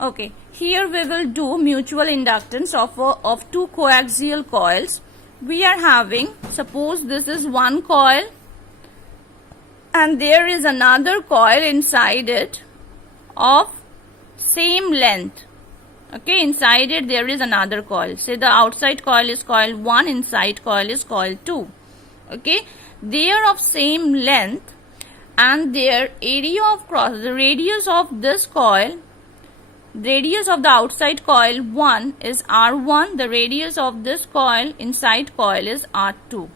Okay, here we will do mutual inductance of two coaxial coils. We are having, suppose this is one coil and there is another coil inside it of same length. Okay, inside it there is another coil. Say the outside coil is coil 1, inside coil is coil 2. Okay, they are of same length and their area of cross, the radius of this coil, radius of the outside coil 1 is R1, the radius of this coil inside coil is R2.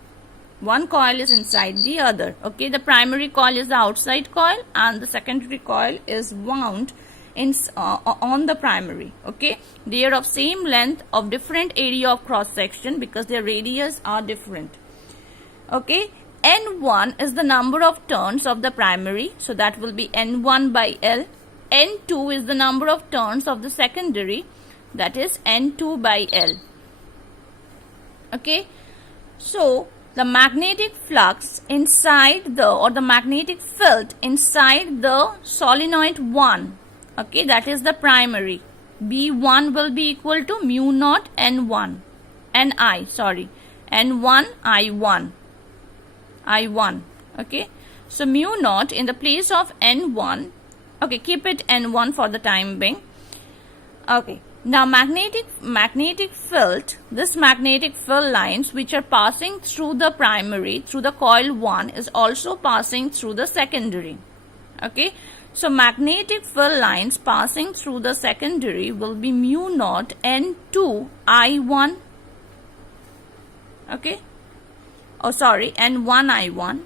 One coil is inside the other. Okay, the primary coil is the outside coil and the secondary coil is wound on the primary. Okay, they are of same length, of different area of cross section because their radius are different. Okay, N1 is the number of turns of the primary, so that will be N1 by L. N2 is the number of turns of the secondary, that is N2 by L. Okay, so the magnetic flux inside the, or the magnetic field inside the solenoid 1, okay, that is the primary, B1 will be equal to mu naught N1, N1 I1, okay. So mu naught in the place of N1, okay, keep it N1 for the time being. Okay, now magnetic field, this magnetic field lines which are passing through the primary, through the coil 1 is also passing through the secondary. Okay, so magnetic field lines passing through the secondary will be mu naught N2 I1, okay, N1 I1,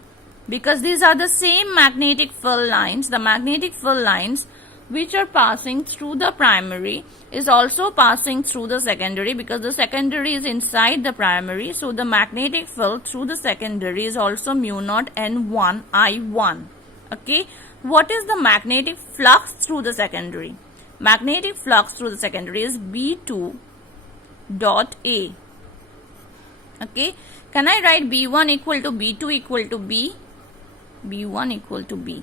because these are the same magnetic field lines. The magnetic field lines which are passing through the primary is also passing through the secondary, because the secondary is inside the primary, so the magnetic field through the secondary is also mu naught N1 I1. Okay, what is the magnetic flux through the secondary? Magnetic flux through the secondary is B2 dot A. Okay, can I write B1 equal to B2 equal to B? B1 equal to B.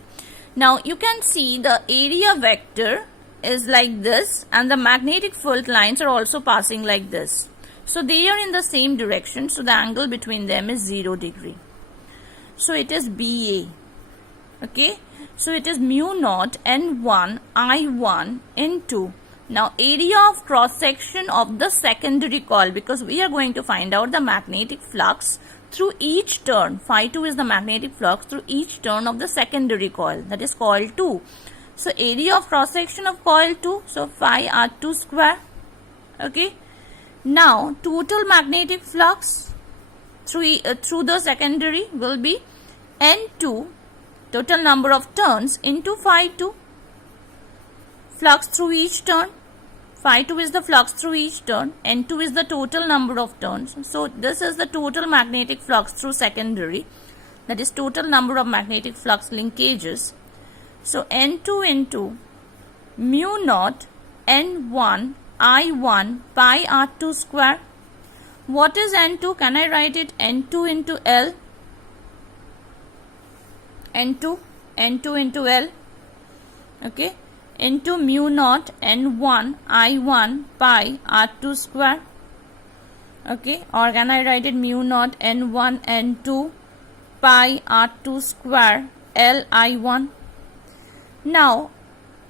Now you can see the area vector is like this and the magnetic field lines are also passing like this. So they are in the same direction, so the angle between them is 0 degree. So it is BA. Okay, so it is mu naught N1 I1 into, now area of cross section of the secondary coil, because we are going to find out the magnetic flux through each turn. Phi 2 is the magnetic flux through each turn of the secondary coil, that is coil 2. So area of cross section of coil 2, so phi R2 square. Okay, now total magnetic flux through the secondary will be N2, total number of turns, into phi 2, flux through each turn. Phi 2 is the flux through each turn, N2 is the total number of turns. So this is the total magnetic flux through secondary, that is total number of magnetic flux linkages. So N2 into mu naught N1 I1 pi R2 square. What is N2? Can I write it N2 into L? N2 into L, okay, into mu naught N1 I1 pi R2 square. Okay, or can I write it mu naught N1 N2 pi R2 square L I1. Now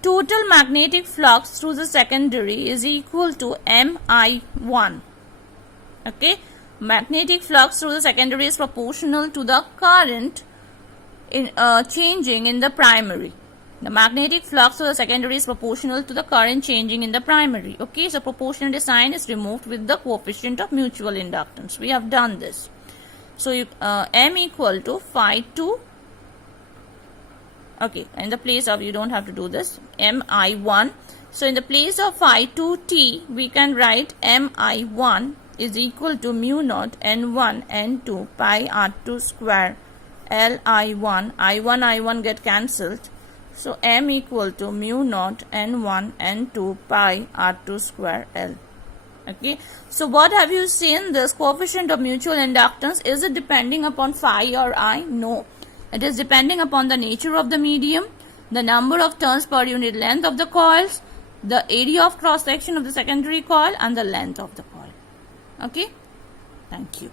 total magnetic flux through the secondary is equal to MI1. Okay, magnetic flux through the secondary is proportional to the current changing in the primary. The magnetic flux through the secondary is proportional to the current changing in the primary. Okay, so proportionality sign is removed with the coefficient of mutual inductance. We have done this. So M equal to phi 2. Okay, in the place of, you don't have to do this, MI1. So in the place of phi 2t, we can write MI1 is equal to mu naught N1 N2 pi R2 square Li1. I1 get cancelled. So M equal to mu naught N1 N2 pi R2 square L. Okay, so what have you seen? This coefficient of mutual inductance, is it depending upon phi or I? No, it is depending upon the nature of the medium, the number of turns per unit length of the coils, the area of cross section of the secondary coil and the length of the coil. Okay, thank you.